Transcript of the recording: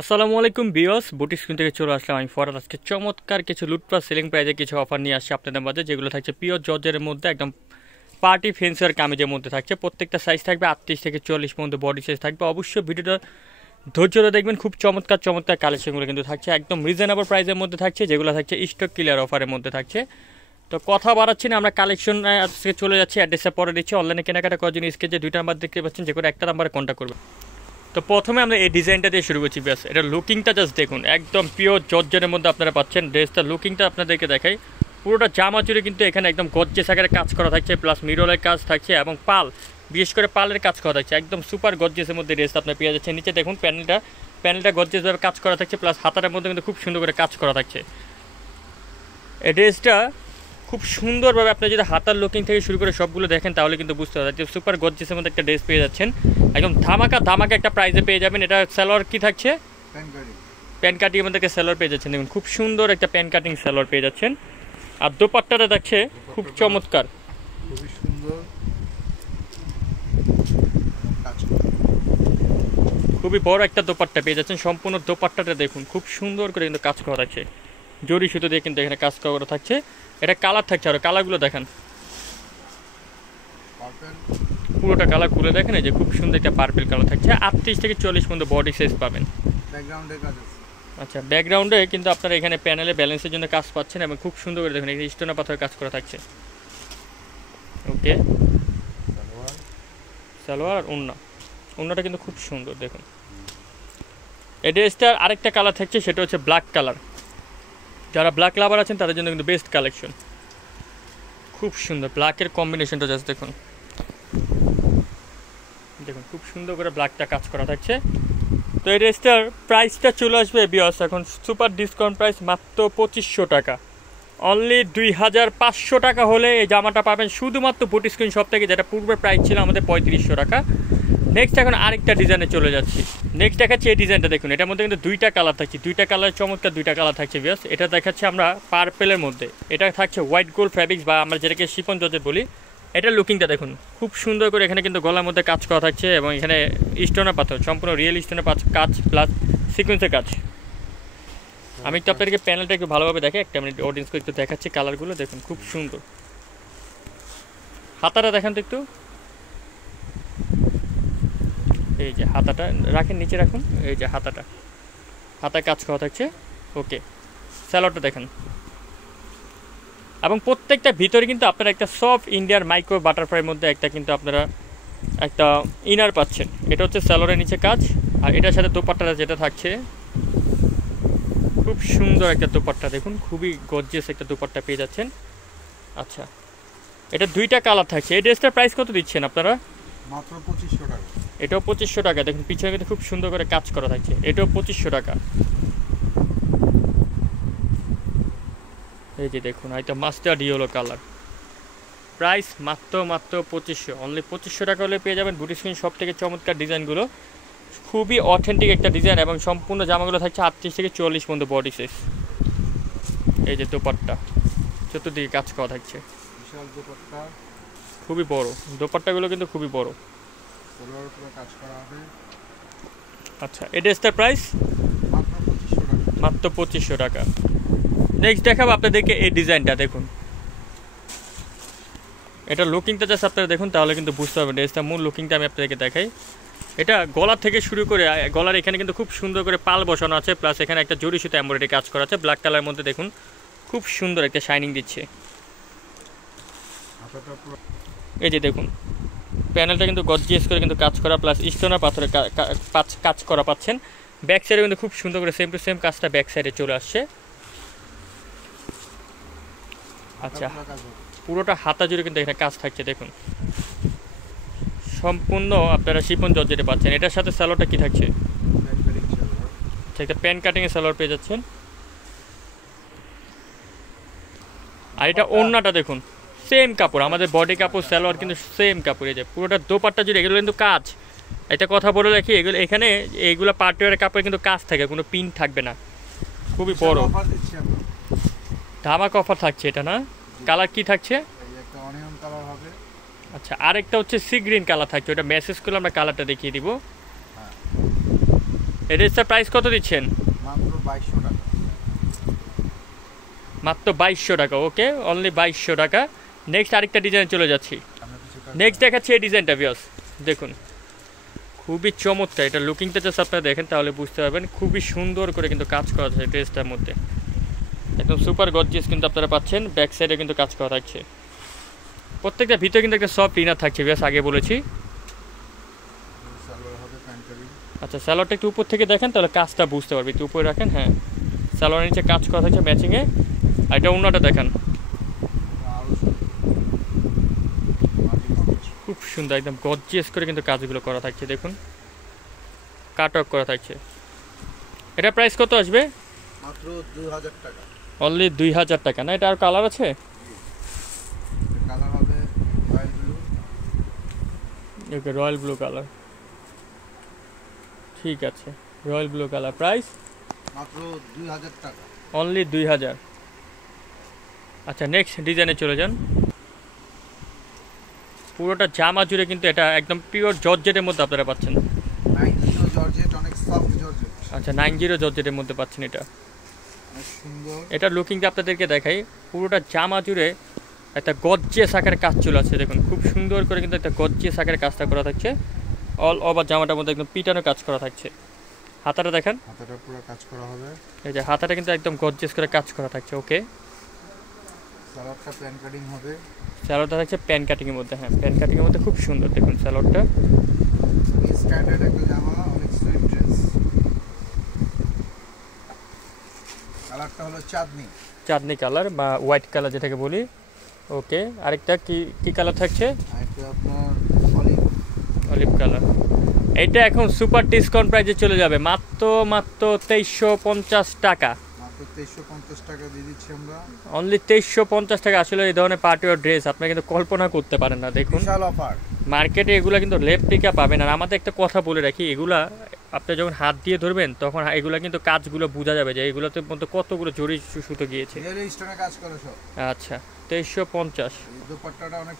আসসালামু আলাইকুম viewers, boutique screen থেকে চলে আসলাম আমি ফরাদ। আজকে চমৎকার কিছু লুটপাট সেলিং প্রাইজে কিছু অফার নিয়ে আসছি আপনাদের মাঝে, যেগুলো থাকছে পিওর জর্জের মধ্যে একদম পার্টি ফেন্সিয়ার কামিজের মধ্যে থাকছে। প্রত্যেকটা সাইজ থাকবে 38 থেকে 44 পর্যন্ত বডি সাইজ থাকবে। অবশ্যই ভিডিওটা ধৈর্য ধরে দেখবেন, খুব চমৎকার চমৎকার কালেকশনগুলো কিন্তু থাকছে একদম রিজনেবল প্রাইসের মধ্যে থাকছে, যেগুলো থাকছে স্টক ক্লিয়ার অফারের মধ্যে থাকছে। তো কথা বাড়াচ্ছি না, আমরা কালেকশন আজকে চলে যাচ্ছি। অ্যাড্রেসটা পরে দিচ্ছি। অনলাইনে কেনাকাটা করার জন্য স্ক্রিনে যে দুইটা নাম্বার দেখতে পাচ্ছেন, যে কোনো একটা নাম্বারে কন্ট্যাক্ট করবেন। তো প্রথমে আমরা এই ডিজাইনটা দিয়ে শুরু করছি। ব্যাস, এটা লুকিংটা জাস্ট দেখুন, একদম পিওর জর্জের মধ্যে আপনারা পাচ্ছেন। ড্রেসটা লুকিংটা আপনাদেরকে দেখাই, পুরোটা জামা জুড়ে কিন্তু এখানে একদম গর্জিয়াস আকারে কাজ করা থাকছে, প্লাস মিররের কাজ থাকছে এবং পাল, বিশেষ করে পালের কাজ করা থাকছে। একদম সুপার গর্জিয়াসের মধ্যে ড্রেসটা আপনার পেয়ে যাচ্ছে। নিচে দেখুন প্যানেলটা গর্জিয়াসভাবে কাজ করা থাকছে, প্লাস হাতার মধ্যে কিন্তু খুব সুন্দর করে কাজ করা থাকছে। এই ড্রেসটা খুব সুন্দরভাবে আপনি যদি হাতার লুকিং থেকে শুরু করে সবগুলো দেখেন, তাহলে কিন্তু বুঝতে পারবেন যে সুপার গর্জিয়াসের মধ্যে একটা ড্রেস পেয়ে যাচ্ছেন। একদম ধামাকা একটা প্রাইসে পেয়ে যাবেন। এটা সালোয়ার কি থাকছে, প্যান কাটিং আমাদেরকে সালোয়ার পেয়ে যাচ্ছেন। দেখুন খুব সুন্দর একটা প্যান কাটিং সালোয়ার পেয়ে যাচ্ছেন। আর দোপাট্টাটা থাকছে খুব চমৎকার, খুবই সুন্দর, খুবই বড় একটা দোপাট্টা পেয়ে যাচ্ছেন। সম্পূর্ণ দোপাট্টাটা দেখুন খুব সুন্দর করে কিন্তু কাজ করা থাকছে, জরি সুতো দিয়ে কিন্তু এখানে কাজ করা থাকছে। এটা কালার থাকছে, আর কালারগুলো দেখেন, পুরোটা কালার খুলে দেখেন, এই যে খুব সুন্দর একটা পার্পল কালার থাকছে। 38 থেকে 40 পর্যন্ত বডি সাইজ পাবেন। ব্যাকগ্রাউন্ডে কাজ আছে। আচ্ছা, ব্যাকগ্রাউন্ডে কিন্তু আপনারা এখানে প্যানেলে ব্যালেন্সের জন্য কাজ পাচ্ছেন এবং খুব সুন্দর করে দেখুন এখানে স্টোনা পাথরের কাজ করা থাকছে। ওকে, সালোয়ার আর ওড়নাটা কিন্তু খুব সুন্দর দেখুন। এই ড্রেসটার আরেকটা কালার থাকছে, সেটা হচ্ছে ব্ল্যাক কালার। যারা ব্ল্যাক লাভার আছেন তাদের জন্য কিন্তু বেস্ট কালেকশন। খুব সুন্দর ব্ল্যাকের কম্বিনেশনটা জাস্ট দেখুন, দেখুন খুব সুন্দর করে ব্ল্যাকটা কাজ করা থাকছে। তো এই ড্রেসটার প্রাইসটা চলে আসবে বিয়াস এখন সুপার ডিসকাউন্ট প্রাইস মাত্র 2500 টাকা। অনলি 2500 টাকা হলে এই জামাটা পাবেন শুধুমাত্র বুটিক স্ক্রিন শপ থেকে, যেটা পূর্বের প্রাইস ছিল আমাদের 3500 টাকা। নেক্সট এখন আরেকটা ডিজাইনে চলে যাচ্ছি। নেক্সট দেখাচ্ছি এই ডিজাইনটা দেখুন, এটার মধ্যে কিন্তু দুইটা কালার থাকছে, দুইটা কালার চমৎকার দুইটা কালার থাকছে বিয়াস। এটা দেখাচ্ছে আমরা পার্পেলের মধ্যে, এটা থাকছে হোয়াইট গোল্ড ফ্যাব্রিক্স বা আমরা যেটাকে শিফন জর্জেট বলি। এটা লুকিংটা দেখুন খুব সুন্দর করে এখানে কিন্তু গলার মধ্যে কাজ করা থাকছে এবং এখানে স্টোনা পাথর, সম্পূর্ণ রিয়েল স্টোনের কাজ প্লাস সিকোয়েন্সের কাজ। আমি একটু আপনাদেরকে প্যানেলটা একটু ভালোভাবে দেখে একটা মিনিট অডিয়েন্সকে একটু দেখাচ্ছি। কালারগুলো দেখুন খুব সুন্দর। হাতাটা দেখেন তো একটু, এই যে হাতাটা রাখেন, নিচে রাখুন, এই যে হাতায় কাজ করা থাকছে। ওকে, স্যালোয়ারটা দেখেন এবং প্রত্যেকটা ভিতরে কিন্তু আপনারা একটা সফট ইন্ডিয়ান মাইক্রো বাটারফ্লাইয়ের মধ্যে একটা কিন্তু আপনারা একটা ইনার পাচ্ছেন। এটা হচ্ছে স্যালোয়ারের নিচে কাজ, আর এটার সাথে দোপাট্টাটা যেটা থাকছে খুব সুন্দর একটা দোপাট্টা দেখুন, খুবই গর্জিয়াস একটা দোপাট্টা পেয়ে যাচ্ছেন। আচ্ছা, এটা দুইটা কালার থাকছে। এই ড্রেসটার প্রাইস কত দিচ্ছেন আপনারা? মাত্র 2500 টাকা। এটাও 2500 টাকা। দেখুন পিছনে কিন্তু খুব সুন্দর করে কাজ করা থাকছে, এটাও 2500 টাকা। এই যে দেখুন এটা মাস্টার্ড ইয়েলো কালার, প্রাইস মাত্র 2500। অনলি 2500 টাকা হলে পেয়ে যাবেন বুটিক স্ক্রিন শপ থেকে চমৎকার ডিজাইনগুলো। খুবই অথেন্টিক একটা ডিজাইন এবং সম্পূর্ণ জামাগুলো থাকছে 38 থেকে 44 পর্যন্ত বডি সাইজ। এই যে দোপাট্টা চতুর্দিকে কাজ করা থাকছে, বিশাল দোপাট্টা, খুবই বড় দোপাট্টাগুলো কিন্তু খুবই বড়। সালোয়ার পুরো কাজ করা হবে। আচ্ছা, এই ড্রেসটার প্রাইস মাত্র 2500 টাকা। মাত্র 2500 টাকা। নেক্সট দেখাবো আপনাদেরকে এই ডিজাইনটা দেখুন, এটা লুকিংটা জাস্ট আপনারা দেখুন, তাহলে কিন্তু বুঝতে পারবেন ড্রেসটা মূল লুকিংটা আমি আপনাদেরকে দেখাই। এটা গলা থেকে শুরু করে গলার এখানে কিন্তু খুব সুন্দর করে পাল বসানো আছে, প্লাস এখানে একটা জরি সুতো এমব্রয়ডারি কাজ করা আছে ব্ল্যাক কালারের মধ্যে। দেখুন খুব সুন্দর একটা শাইনিং দিচ্ছে। এই যে দেখুন প্যানেলটা কিন্তু গর্জিয়াস করে কিন্তু কাজ করা, প্লাস স্টোনা পাথরে কাজ করা পাচ্ছেন। ব্যাক সাইডে কিন্তু খুব সুন্দর করে সেম টু সেম কাজটা ব্যাক সাইডে চলে আসছে। আচ্ছা, পুরোটা হাতা জুড়ে কিন্তু এখানে কাজ থাকছে দেখুন, সম্পূর্ণ আপনারা শিফন জর্জেটে পাচ্ছেন। এটার সাথে সালোয়ারটা কি থাকছে, একটা প্যান কাটিংয়ের সালোয়ার পেয়ে যাচ্ছেন। আর এটা ওড়নাটা দেখুন সেম কাপড়, আমাদের বডি কাপড় সালোয়ার কিন্তু সেম কাপড়। এই যে পুরোটা দোপাট্টা জুড়ে এগুলো কিন্তু কাজ। একটা কথা বলে রাখি, এগুলো এখানে এইগুলো পার্টিওয়ারের কাপড়ে কিন্তু কাজ থাকে, কোনো পিন থাকবে না। খুবই বড় ধামাকা অফার থাকছে এটা না। কালার কি থাকছে, একটা অনিয়ন কালার হবে। আচ্ছা, আরেকটা হচ্ছে সি গ্রিন কালার থাকছে, ওটা মেসেজ করলে আমরা কালারটা দেখিয়ে দিব। এই ড্রেসটার প্রাইস কত দিচ্ছেন? মাত্র 2200 টাকা। মাত্র 2200 টাকা। ওকে, অনলি 2200 টাকা। নেক্সট আরেকটা ডিজাইনে চলে যাচ্ছি। আমরা কিছু কাজ নেক্সট দেখাচ্ছি এই ডিজাইনটা ভিউয়ার্স, দেখুন খুবই চমৎকার। এটা লুকিংটা জাস্ট আপনারা দেখেন তাহলে বুঝতে পারবেন, খুবই সুন্দর করে কিন্তু কাজ করা আছে ড্রেসটার মধ্যে, একদম সুপার গর্জিয়াস কিন্তু আপনারা পাচ্ছেন। ব্যাক সাইডে কিন্তু কাজ করা থাকছে, প্রত্যেকটা ভিতরে কিন্তু একটা সফট ইনার থাকছে ভিউয়ার্স, আগে বলেছি। সালোয়ার হবে প্যান্ট কাটিং। আচ্ছা, স্যালোয়ারটা একটু উপর থেকে দেখেন তাহলে কাজটা বুঝতে পারবে, একটু উপরে রাখেন। হ্যাঁ, স্যালোয়ারের নিচে কাজ করা থাকছে ম্যাচিংয়ে। আর এটা অন্যটা দেখেন, আরো মাটি কাজ। খুব সুন্দর একদম গর্জিয়াস করে কিন্তু কাজগুলো করা থাকছে, দেখুন কাটওয়ার্ক করা থাকছে। এটা প্রাইস কত আসবে? মাত্র 2000 টাকা। অনলি 2000 টাকা। না এটা আর কালার আছে? কালার হবে রয়্যাল ব্লু। ওকে, রয়্যাল ব্লু কালার, ঠিক আছে রয়্যাল ব্লু কালার। প্রাইস মাত্র 2000 টাকা। অনলি 2000। আচ্ছা, নেক্সট ডিজাইনে চলে যান। পুরোটা জামা জুড়ে কিন্তু এটা একদম পিওর জর্জেটের মধ্যে আপনারা পাচ্ছেন। 90 জর্জেট, অনেক সফট জর্জেট। আচ্ছা, 90 জর্জেটের মধ্যে পাচ্ছেন এটা। অনেক সুন্দর। এটা লুকিংটা আপনাদেরকে দেখাই, পুরোটা জামা জুড়ে একটা গর্জিয়াস আকারের কাজ চলে আসছে, দেখুন খুব সুন্দর করে কিন্তু একটা গর্জিয়াস আকারের কাজটা করা থাকছে। অল ওভার জামাটার মধ্যে একদম পিটানো কাজ করা থাকছে। হাতাটা দেখেন, হাতাটা পুরো কাজ করা হবে। এই যে হাতাটা কিন্তু একদম গর্জিয়াস করে কাজ করা থাকছে। ওকে, সালোয়ারটা প্যান্ট কাটিং হবে। স্যালোয়ারটা থাকছে প্যান কাটিংয়ের মধ্যে। হ্যাঁ, প্যান কাটিংয়ের মধ্যে খুব সুন্দর, দেখুন স্যালোয়ারটা। স্ট্যান্ডার্ড একটা জামা, অনেক সুইট ড্রেস। কালারটা হলো চাঁদনি। চাঁদনি কালার বা হোয়াইট কালার যেটাকে বলি। ওকে, আরেকটা কি কি কালার থাকছে? আর একটা আপনার অলিভ। Olive colour. এইটা এখন সুপার ডিসকাউন্ট প্রাইসে চলে যাবে মাত্র 2350 টাকা। মাত্র 2350 টাকা দিয়ে দিচ্ছি আমরা। অনলি 2350 টাকা। আসলে এই ধরনের পার্টি ওয়ার ড্রেস আপনি কিন্তু কল্পনা করতে পারেন না, দেখুন বিশাল অফার। মার্কেটে এগুলো কিন্তু রেপ্লিকা পাবেন। আর আমাদের একটা কথা বলে রাখি, এগুলা আপনি যখন হাত দিয়ে ধরবেন তখন এগুলা কিন্তু কাজগুলো বোঝা যাবে যে এগুলোতে মধ্যে কতগুলো জরি সুতো গিয়েছে। রিয়েল স্টোনে কাজ করে সব। আচ্ছা, 2350। এই দোপাট্টাটা অনেক